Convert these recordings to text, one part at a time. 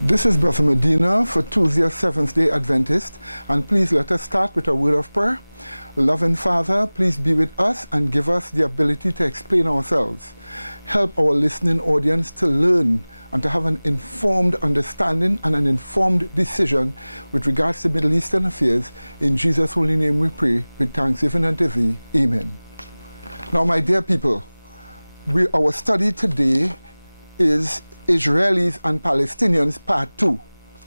This is Brother Medina for Tuesday, Seventh-day Adventist, and please let us start with a word of prayer. Loving Father, please be with us and give us the ability to explain ourselves. Help our listening audience to learn and to have an informed understanding and an informed decision with regards to Middle Eastern affairs. In Jesus' holy name we pray, with thanksgiving unto thee. Amen. Now, my dear people, our study today is Israelis and Palestinians Part 2.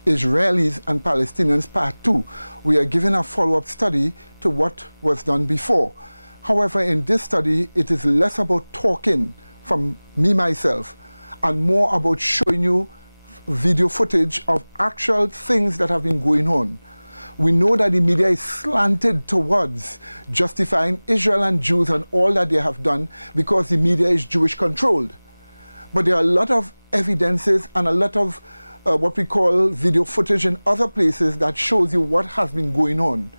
Israelis and Palestinians Part 2. We are giving a follow-up study to what was done before. However, in this study, it is less about talking from me, myself, and more about showing you video footage of actual things that have been going on. We know that the media is slanted towards justifying Israel and Jews and all that they have done because the media is Jewish controlled. But there are a lot of evidences and a lot of what we call video footage in other places that shows you what has been going on.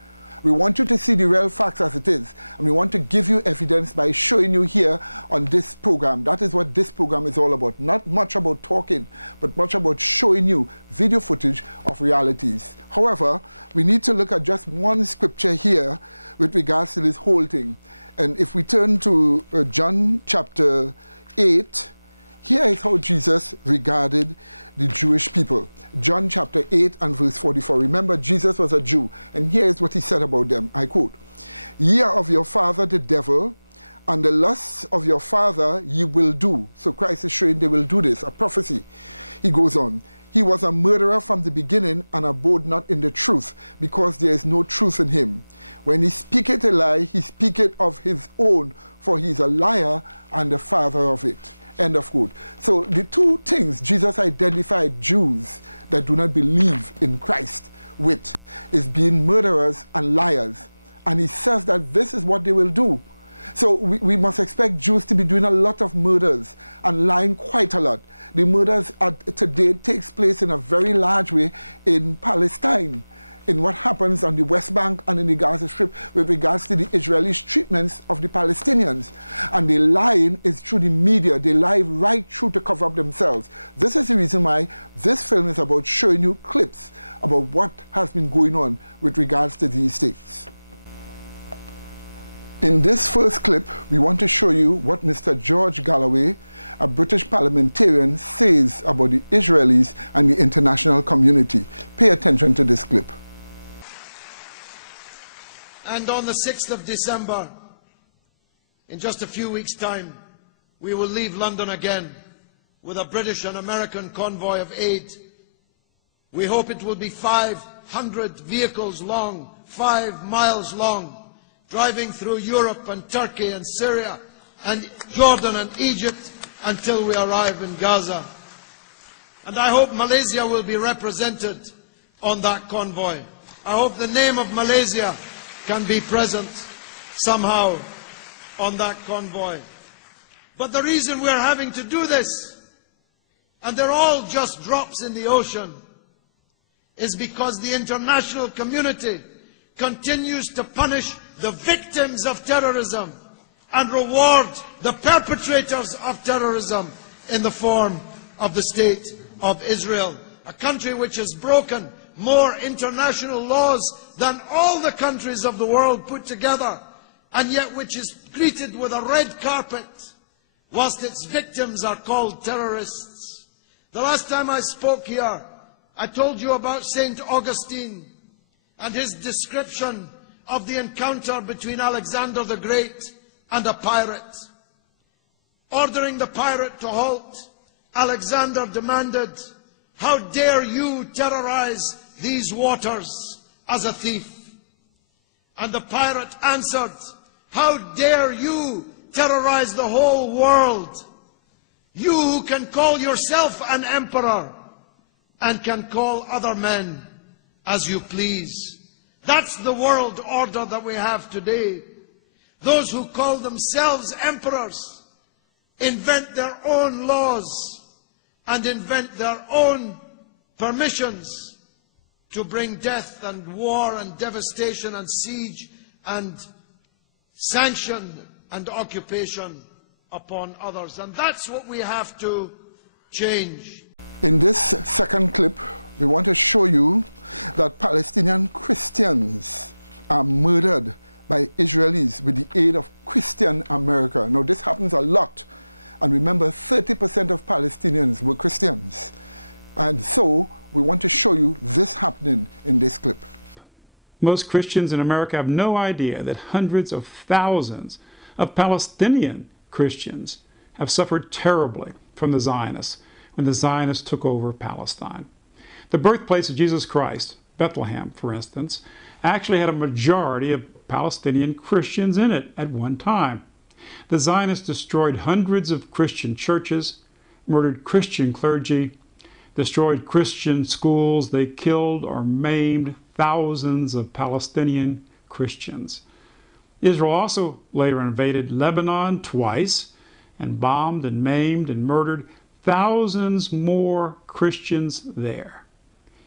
We want you to see the real facts as it is, and we want to give you evidence by showing you here on this program. That is what this program is all about. Not much about talking, but much about showing you video footage of realities. However, we need to look at just one scripture here with regards to this whole thing. And if we turn to John chapter 8, here is how Jesus regarded the Jewish people. John chapter 8 and verse 44. Remember, Jesus was a Jew, and here is what he said about them. I quote, "Ye are of your father the devil, and the lusts of your father ye will do." So Christ is showing they will do this, a prophecy. He goes on, "He was a murderer from the beginning, and abode not in the truth, because there is no truth in him. When he speaketh a lie, he speaketh of his own, for he is a liar and the father of it." End of quote. So the two things Jesus identified Jews that do not believe in Christ with is being murderers and liars. And he says that this is what they will do. So we must expect Jews to be doing a lot of murders and lying quite a lot. The murders today takes place in a very large way in Palestine, in what happens on the West Bank and in the Gaza Strip with regards to the Israelis' treatments of the Palestinians. And the lying is through the media. They lie right through to cover up themselves. This is the reason why this film is about showing you clips about what has been going on with regards to these things. In this first clip, we want to show you what Mr. George Galloway, a British parliamentarian, says about the Israelis and the international community. Pay attention to this clip. And on the 6th of December, in just a few weeks' time, we will leave London again with a British and American convoy of aid. We hope it will be 500 vehicles long, 5 miles long, driving through Europe and Turkey and Syria and Jordan and Egypt until we arrive in Gaza. And I hope Malaysia will be represented on that convoy. I hope the name of Malaysia can be present somehow on that convoy. But the reason we're having to do this, and they're all just drops in the ocean, is because the international community continues to punish the victims of terrorism and reward the perpetrators of terrorism in the form of the State of Israel, a country which has broken more international laws than all the countries of the world put together, and yet which is greeted with a red carpet, whilst its victims are called terrorists. The last time I spoke here, I told you about St. Augustine and his description of the encounter between Alexander the Great and a pirate. Ordering the pirate to halt, Alexander demanded, "How dare you terrorize these waters as a thief?" And the pirate answered, "How dare you terrorize the whole world? You who can call yourself an emperor and can call other men as you please." That's the world order that we have today. Those who call themselves emperors invent their own laws and invent their own permissions to bring death and war and devastation and siege and sanction and occupation upon others. And that's what we have to change. In this second clip, we want to show you that Palestinian Christians are murdered by Israelis with the aid of Christian America. Now, this happens a lot. And remember, 30% of Palestinians were Christians. And so, we want to show you this happening in this clip. Most Christians in America have no idea that hundreds of thousands of Palestinian Christians have suffered terribly from the Zionists when the Zionists took over Palestine. The birthplace of Jesus Christ, Bethlehem, for instance, actually had a majority of Palestinian Christians in it at one time. The Zionists destroyed hundreds of Christian churches, murdered Christian clergy, destroyed Christian schools. They killed or maimed thousands of Palestinian Christians. Israel also later invaded Lebanon twice and bombed and maimed and murdered thousands more Christians there.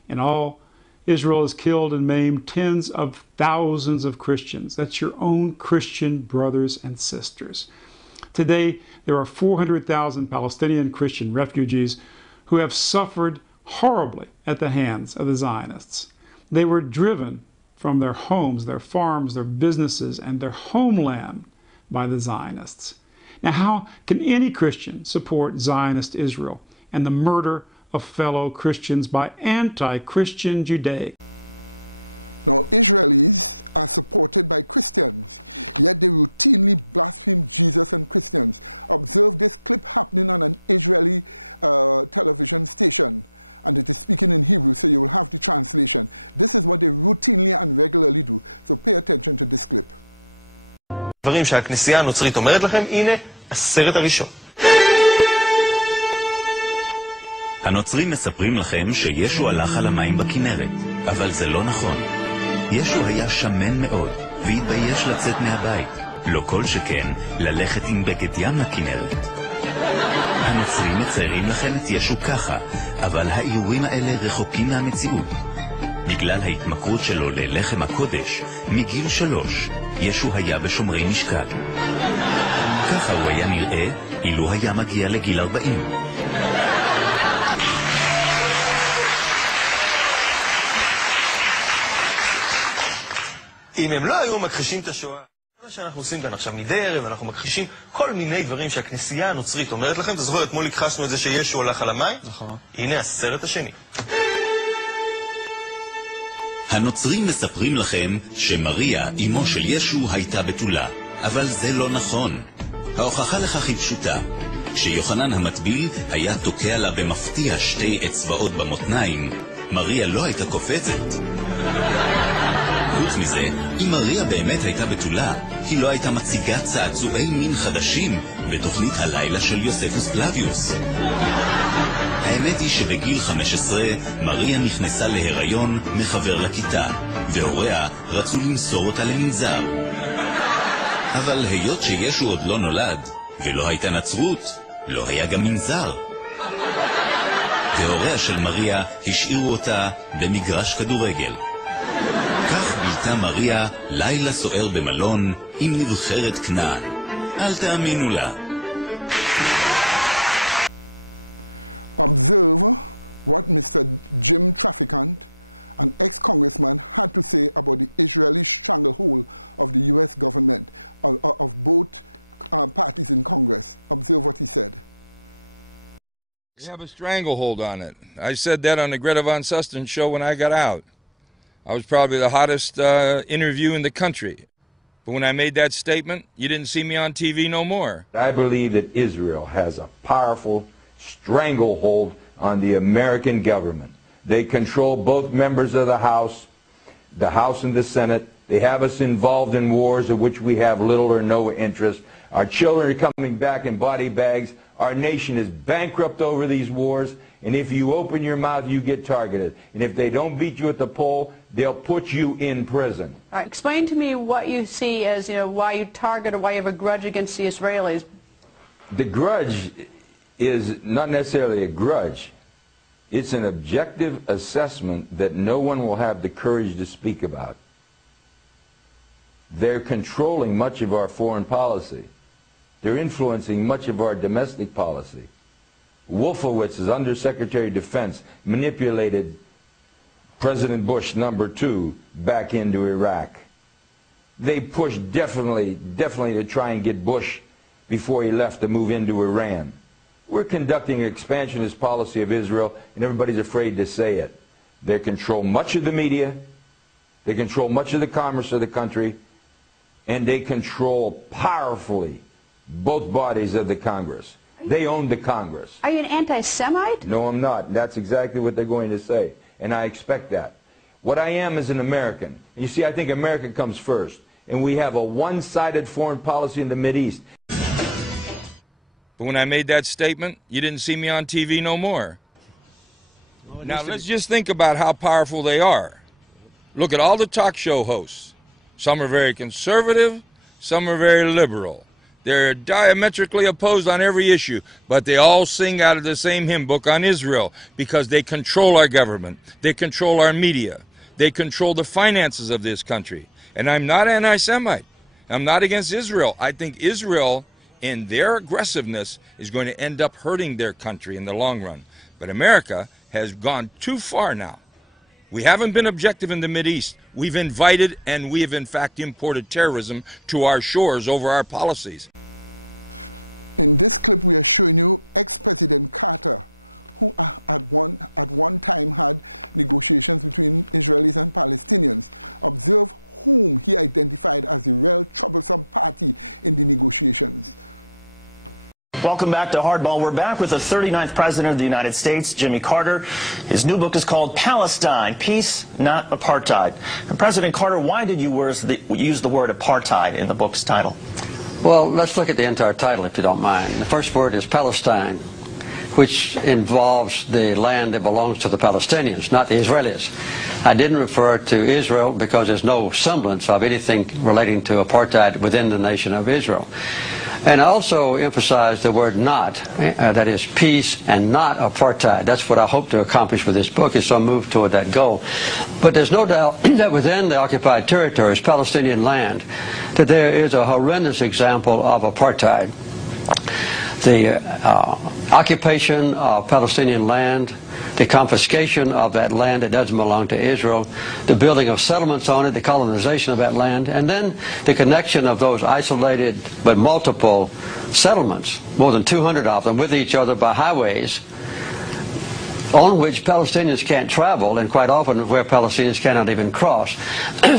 In all, Israel has killed and maimed tens of thousands of Christians. That's your own Christian brothers and sisters. Today, there are 400,000 Palestinian Christian refugees who have suffered horribly at the hands of the Zionists. They were driven from their homes, their farms, their businesses, and their homeland by the Zionists. Now, how can any Christian support Zionist Israel and the murder of fellow Christians by anti-Christian Judaic? Now, Israelis are supported by Christians, yet they routinely blaspheme Jesus and Christians. Observe this clip happening on an Israeli television station, and it is speaking in Hebrew, so you will have the translation. This is what they routinely and regularly do, so pay attention to this clip. דברים שהכנסייה הנוצרית אומרת לכם, הנה הסרט הראשון. הנוצרים מספרים לכם שישו הלך על המים בכנרת, אבל זה לא נכון. ישו היה שמן מאוד, והתבייש לצאת מהבית. לא כל שכן, ללכת עם בגד ים לכנרת. הנוצרים מציירים לכם את ישו ככה, אבל האיורים האלה רחוקים מהמציאות. בגלל ההתמכרות שלו ללחם הקודש, מגיל 3, ישו היה בשומרי משקל. ככה הוא היה נראה, אילו היה מגיע לגיל 40. אם הם לא היו מכחישים את השואה, מה שאנחנו עושים כאן עכשיו מדי ערב, אנחנו מכחישים כל מיני דברים שהכנסייה הנוצרית אומרת לכם. אתה זוכר, אתמול הכחשנו את זה שישו הלך על המים? נכון. הנה הסרט השני. הנוצרים מספרים לכם שמריה, אמו של ישו, הייתה בתולה, אבל זה לא נכון. ההוכחה לכך היא פשוטה. כשיוחנן המטביל היה תוקע לה במפתיע 2 אצבעות במותניים, מריה לא הייתה קופצת. חוץ מזה, אם מריה באמת הייתה בתולה, היא לא הייתה מציגה צעצועי מין חדשים בתוכנית הלילה של יוספוס פלביוס. האמת היא שבגיל 15 מריה נכנסה להיריון מחבר לכיתה, והוריה רצו למסור אותה למנזר. אבל היות שישו עוד לא נולד, ולא הייתה נצרות, לא היה גם מנזר. והוריה של מריה השאירו אותה במגרש כדורגל. כך בילתה מריה לילה סוער במלון עם נבחרת כנען. אל תאמינו לה. Observe what Mr. Jim Traficant, an ex-congressman, had to say about the Israeli stranglehold of the U.S. government, of both parties in Congress. Observe what he said. We have a stranglehold on it. I said that on the Greta Van Susteren show when I got out. I was probably the hottest interview in the country. But when I made that statement, you didn't see me on TV no more. I believe that Israel has a powerful stranglehold on the American government. They control both members of the House and the Senate. They have us involved in wars of which we have little or no interest. Our children are coming back in body bags. Our nation is bankrupt over these wars. And if you open your mouth, you get targeted. And if they don't beat you at the poll, they'll put you in prison. Explain to me what you see as, why you target or why you have a grudge against the Israelis. The grudge is not necessarily a grudge. It's an objective assessment that no one will have the courage to speak about. They're controlling much of our foreign policy. They're influencing much of our domestic policy. Wolfowitz, as Undersecretary of Defense, manipulated President Bush #2 back into Iraq. They pushed definitely to try and get Bush before he left to move into Iran. We're conducting an expansionist policy of Israel, and everybody's afraid to say it. They control much of the media, they control much of the commerce of the country, and they control powerfully both bodies of the Congress. They own the Congress. Are you an anti-Semite? No, I'm not. That's exactly what they're going to say, and I expect that. What I am is an American. You see, I think America comes first, and we have a one-sided foreign policy in the Mideast. But when I made that statement, you didn't see me on TV no more. Now let's just think about how powerful they are. Look at all the talk show hosts. Some are very conservative, some are very liberal. They're diametrically opposed on every issue, but they all sing out of the same hymn book on Israel because they control our government, they control our media, they control the finances of this country. And I'm not anti-Semite. I'm not against Israel. I think Israel, in their aggressiveness, is going to end up hurting their country in the long run. But America has gone too far now. We haven't been objective in the Mideast. We've invited and we have in fact imported terrorism to our shores over our policies. In this clip we are showing you ex-President Carter, who at one time had negotiations between Israelis and Palestinians. Observe whom he identified as the real troublesome party in the negotiations. Welcome back to Hardball. We're back with the 39th President of the United States, Jimmy Carter. His new book is called Palestine, Peace, Not Apartheid. And President Carter, why did you use the word apartheid in the book's title? Well, let's look at the entire title, if you don't mind. The first word is Palestine, which involves the land that belongs to the Palestinians, not the Israelis. I didn't refer to Israel because there's no semblance of anything relating to apartheid within the nation of Israel. And I also emphasized the word not, that is peace and not apartheid. That's what I hope to accomplish with this book, is to move toward that goal. But there's no doubt that within the occupied territories, Palestinian land, that there is a horrendous example of apartheid. The occupation of Palestinian land, the confiscation of that land that doesn't belong to Israel, the building of settlements on it, the colonization of that land, and then the connection of those isolated but multiple settlements, more than 200 of them, with each other by highways on which Palestinians can't travel, and quite often where Palestinians cannot even cross.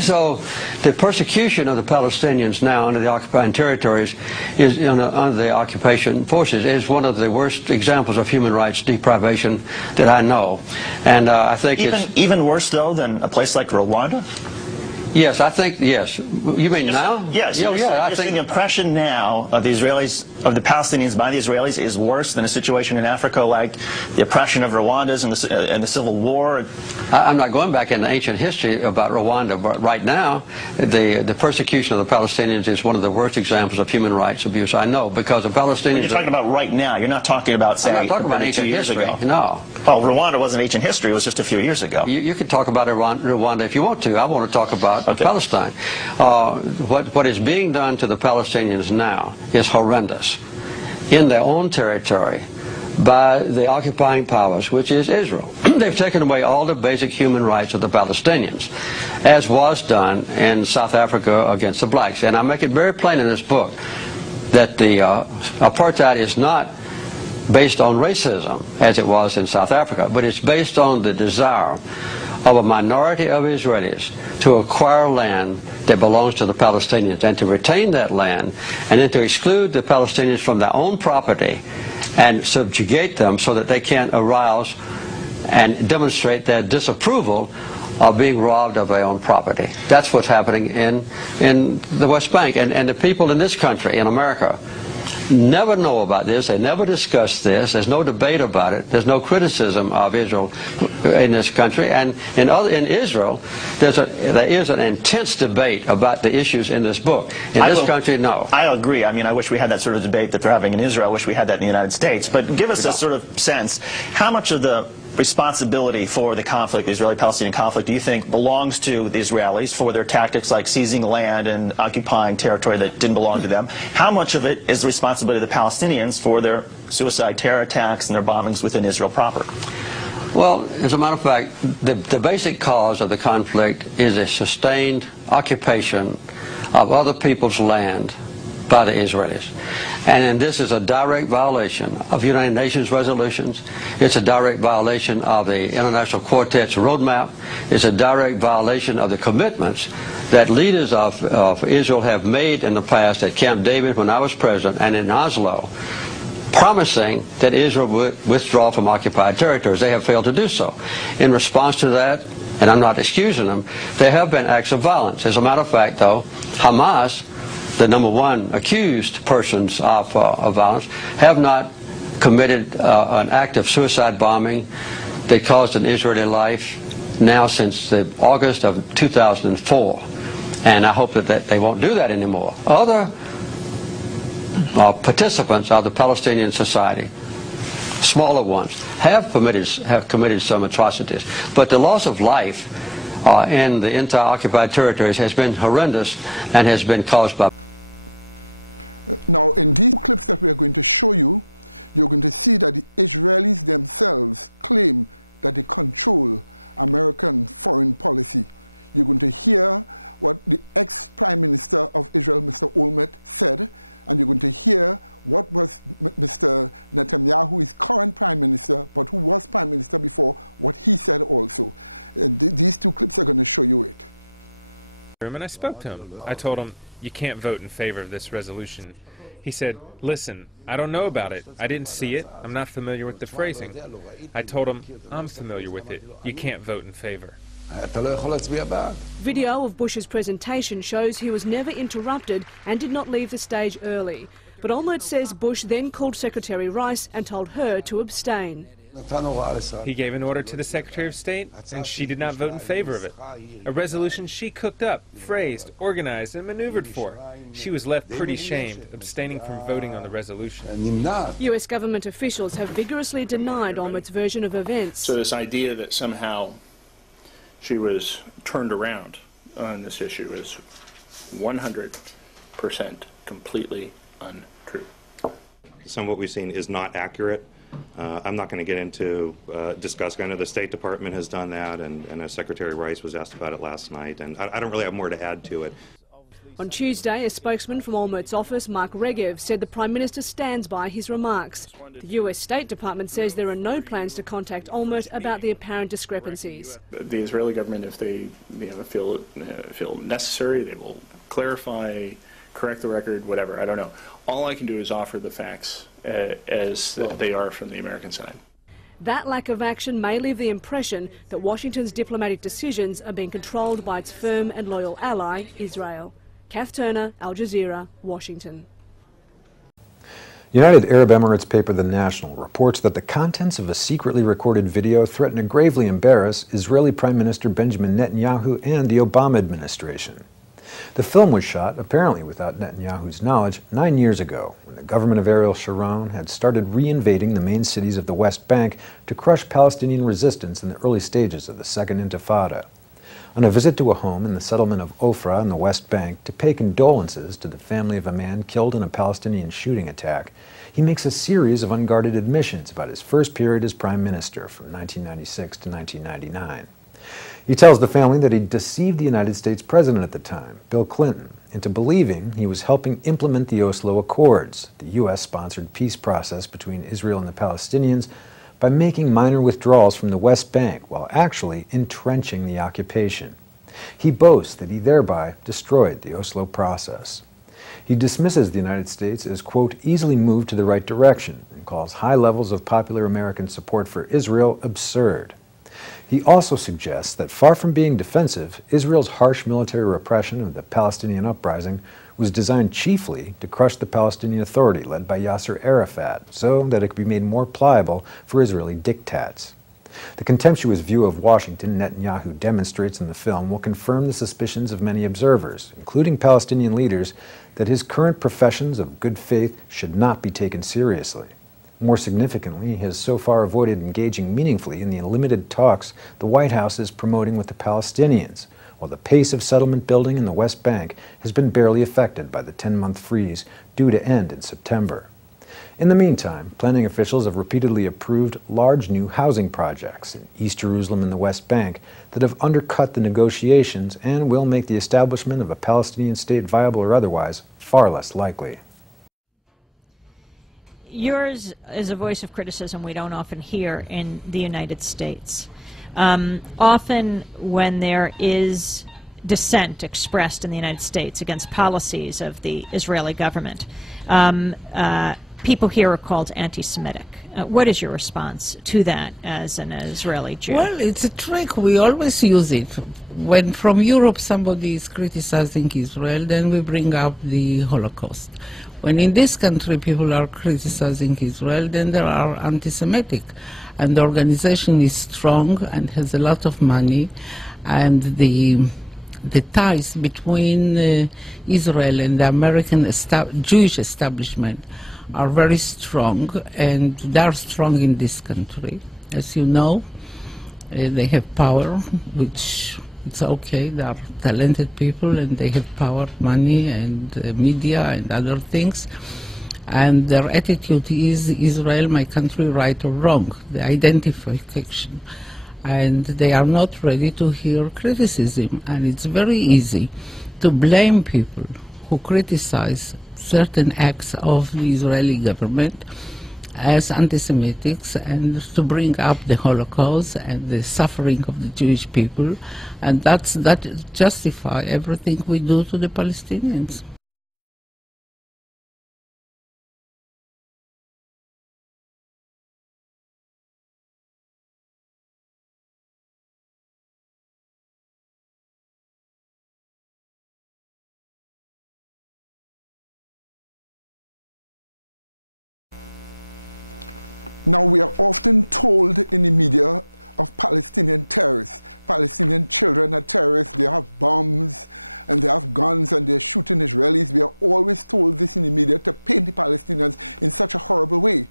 So the persecution of the Palestinians now under the occupied territories is under the occupation forces is one of the worst examples of human rights deprivation that I know. And I think even worse though than a place like Rwanda? Yes, I think, yes. You mean now? Yes. I think the impression now of the Israelis, of the Palestinians by the Israelis, is worse than a situation in Africa like the oppression of Rwandans and the Civil War. I'm not going back into ancient history about Rwanda, but right now, the persecution of the Palestinians is one of the worst examples of human rights abuse I know, because the Palestinians... When you're talking about right now, you're not talking about, say, I'm not talking about ancient history. Ago. No. Well, Rwanda wasn't ancient history, it was just a few years ago. You can talk about Rwanda if you want to. I want to talk about Palestine. What is being done to the Palestinians now is horrendous in their own territory by the occupying powers, which is Israel. They've taken away all the basic human rights of the Palestinians, as was done in South Africa against the blacks. And I make it very plain in this book that the apartheid is not based on racism, as it was in South Africa, but it's based on the desire of a minority of Israelis to acquire land that belongs to the Palestinians and to retain that land, and then to exclude the Palestinians from their own property and subjugate them so that they can't arouse and demonstrate their disapproval of being robbed of their own property. That's what's happening in the West Bank. And the people in this country, in America, never know about this. They never discuss this. There's no debate about it. There's no criticism of Israel in this country. And in Israel, there is an intense debate about the issues in this book. In this country, no. I agree. I mean, I wish we had that sort of debate that they're having in Israel. I wish we had that in the United States. But give us a sort of sense, how much of the responsibility for the conflict, the Israeli-Palestinian conflict, do you think belongs to the Israelis for their tactics like seizing land and occupying territory that didn't belong to them? How much of it is the responsibility of the Palestinians for their suicide terror attacks and their bombings within Israel proper? Well, as a matter of fact, the basic cause of the conflict is a sustained occupation of other people's land by the Israelis. And this is a direct violation of United Nations resolutions. It's a direct violation of the International Quartet's roadmap. It's a direct violation of the commitments that leaders of Israel have made in the past at Camp David when I was president and in Oslo, promising that Israel would withdraw from occupied territories. They have failed to do so. In response to that, and I'm not excusing them, there have been acts of violence. As a matter of fact, though, Hamas, the number one accused persons of violence, have not committed an act of suicide bombing that caused an Israeli life now since August of 2004. And I hope that they won't do that anymore. Other participants of the Palestinian society, smaller ones, have committed some atrocities. But the loss of life in the entire occupied territories has been horrendous and has been caused by... Now, in these clips that we are going to show you, you're going to see that the Israelis themselves claim that they control American foreign policy. You're going to hear what the ex-Prime Minister of Israel, Mr. Olmert, said, and you're going to hear what was Mr. Netanyahu, who is current Prime Minister, but who was Prime Minister before, what he said also. These two clips are going to show you it. And I spoke to him. I told him, you can't vote in favor of this resolution. He said, listen, I don't know about it. I didn't see it. I'm not familiar with the phrasing. I told him, I'm familiar with it. You can't vote in favor. Video of Bush's presentation shows he was never interrupted and did not leave the stage early. But Olmert says Bush then called Secretary Rice and told her to abstain. He gave an order to the Secretary of State, and she did not vote in favor of it. A resolution she cooked up, phrased, organized, and maneuvered for. She was left pretty shamed, abstaining from voting on the resolution. US government officials have vigorously denied Olmert's version of events. So this idea that somehow she was turned around on this issue is 100% completely untrue. Some of what we've seen is not accurate. I'm not going to get into discussing. I know the State Department has done that, and Secretary Rice was asked about it last night, and I don't really have more to add to it. On Tuesday, a spokesman from Olmert's office, Mark Regev, said the Prime Minister stands by his remarks. The US State Department says there are no plans to contact Olmert about the apparent discrepancies. The Israeli government, if they feel necessary, they will clarify, correct the record, whatever. I don't know. All I can do is offer the facts as they are from the American side. That lack of action may leave the impression that Washington's diplomatic decisions are being controlled by its firm and loyal ally, Israel. Kath Turner, Al Jazeera, Washington. United Arab Emirates paper The National reports that the contents of a secretly recorded video threaten to gravely embarrass Israeli Prime Minister Benjamin Netanyahu and the Obama administration. The film was shot, apparently without Netanyahu's knowledge, 9 years ago, when the government of Ariel Sharon had started re-invading the main cities of the West Bank to crush Palestinian resistance in the early stages of the Second Intifada. On a visit to a home in the settlement of Ofra in the West Bank to pay condolences to the family of a man killed in a Palestinian shooting attack, he makes a series of unguarded admissions about his first period as Prime Minister from 1996 to 1999. He tells the family that he deceived the United States President at the time, Bill Clinton, into believing he was helping implement the Oslo Accords, the U.S.-sponsored peace process between Israel and the Palestinians, by making minor withdrawals from the West Bank while actually entrenching the occupation. He boasts that he thereby destroyed the Oslo process. He dismisses the United States as, quote, easily moved to the right direction and calls high levels of popular American support for Israel absurd. He also suggests that far from being defensive, Israel's harsh military repression of the Palestinian uprising was designed chiefly to crush the Palestinian Authority led by Yasser Arafat so that it could be made more pliable for Israeli diktats. The contemptuous view of Washington Netanyahu demonstrates in the film will confirm the suspicions of many observers, including Palestinian leaders, that his current professions of good faith should not be taken seriously. More significantly, he has so far avoided engaging meaningfully in the limited talks the White House is promoting with the Palestinians, while the pace of settlement building in the West Bank has been barely affected by the 10-month freeze due to end in September. In the meantime, planning officials have repeatedly approved large new housing projects in East Jerusalem and the West Bank that have undercut the negotiations and will make the establishment of a Palestinian state, viable or otherwise, far less likely. Yours is a voice of criticism we don't often hear in the United States. Often when there is dissent expressed in the United States against policies of the Israeli government, people here are called anti-Semitic. What is your response to that as an Israeli Jew? Well, it's a trick. We always use it. When from Europe somebody is criticizing Israel, then we bring up the Holocaust. When in this country people are criticizing Israel, then they are anti-Semitic. And the organization is strong and has a lot of money, and the ties between Israel and the American Jewish establishment are very strong, and they are strong in this country. As you know, they have power, which it's okay. They are talented people, and they have power, money, and media, and other things. And their attitude is Israel, my country, right or wrong, the identification. And they are not ready to hear criticism. And it's very easy to blame people who criticize certain acts of the Israeli government as anti-Semitics, and to bring up the Holocaust and the suffering of the Jewish people, and that justify everything we do to the Palestinians. Now, we are often told in the media of Palestinian terrorists. Palestinian children are terrorists. They have bombs and they have guns and they're shooting Israelis. We are always told this in the media to paint the Palestinians in such a horrible way.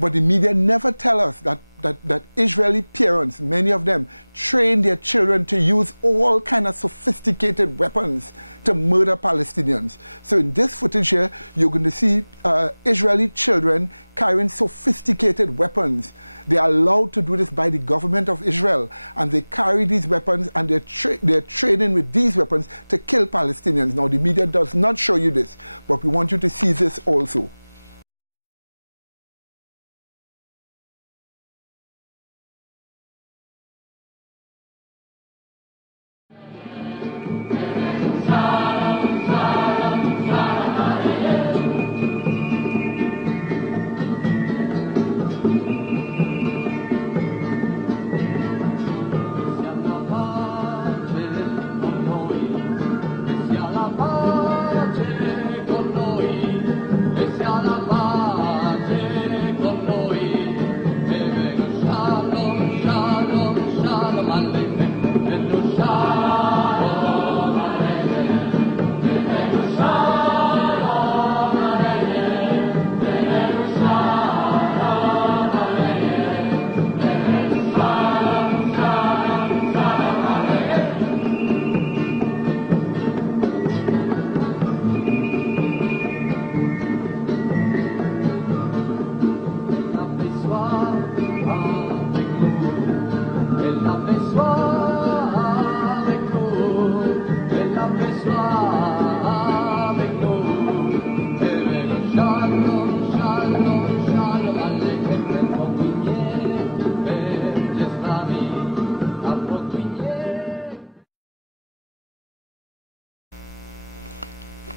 But the media never tell us that Israeli parents, many of them, train their children to use all kind of sophisticated weapons to murder Palestinians. So in this footage here, you're going to see Israeli children carrying sophisticated weapons. They are allowed to do this by the government of Israel, and they carry these weapons and they're training with these weapons to kill Palestinians. Now, the media does not show you this, but we want you to see this also.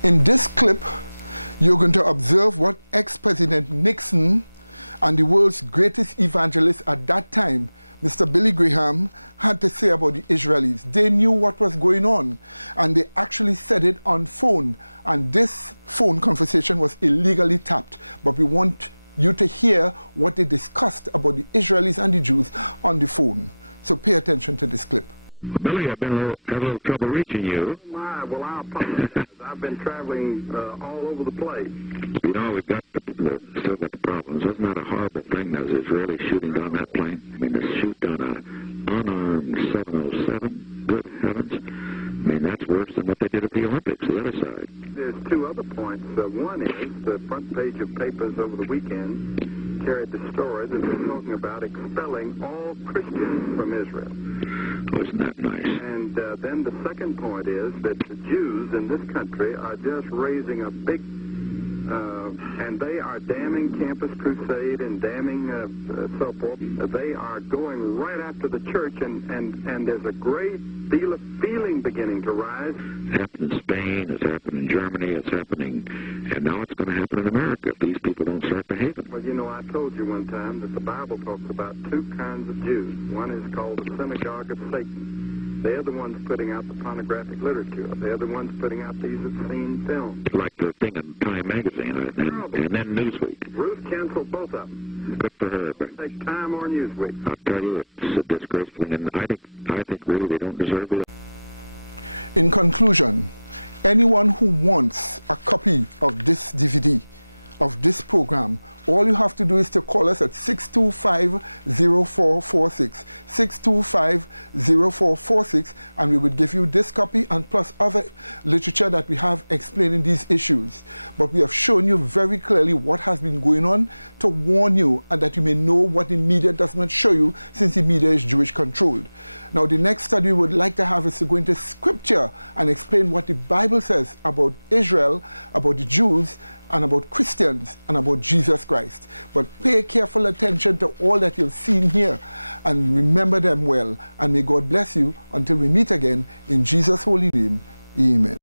In this clip, you're going to observe what ex-President Nixon and the world's greatest evangelist at that time, Mr. Billy Graham, had to say about the Israelis. They knew what was going on, and they actually said it on phone. And this phone conversation was illegally tapped. But we want you to hear what they discussed about the Israelis and the Jews on the phone. So pay attention to this clip. Billy, I've been had a little trouble reaching you. Well, I apologize. I've been traveling all over the place. You know, we've got still got the problem. Wasn't that a horrible thing, those Israelis shooting down that plane? I mean, to shoot down an unarmed 707? Good heavens. I mean, that's worse than what they did at the Olympics, the other side. There's two other points. One is the front page of papers over the weekend carried the story that they're talking about expelling all Christians from Israel. Wasn't that nice? And then the second point is that the Jews in this country are just raising a big, and they are damning Campus Crusade and damning so forth. They are going right after the church, and there's a great deal of feeling beginning to rise. It's happened in Spain, it's happened in Germany, it's happening, and now it's going to happen in America if these people don't start behaving. Well, you know, I told you one time that the Bible talks about two kinds of Jews. One is called the synagogue of Satan. They're the ones putting out the pornographic literature. They're the ones putting out these obscene films. Like the thing in Time magazine and then Newsweek. Ruth canceled both of them. Good for her. But take Time or Newsweek. I'll tell you, it's a disgraceful, and I think really they don't deserve to live. In conclusion, anyone who wants a copy of this DVD, of this program, all you have to do is to call us at 625-0446, 625-0446, and we would give you this copy and plus other literature that we have explaining these issues. But we have shown you very clearly what has been going on to warn you, and that you may know what the media does not show you, since the media is Jewish controlled. Now, the next study we would like to have is to go into Scripture and explain what the Bible says about Israel, about the Jews, and about Christians, and about Jesus Christ. But pay careful attention to all that you've seen here, and remember them well. And may God bless you until we meet again. In Jesus' holy name, amen.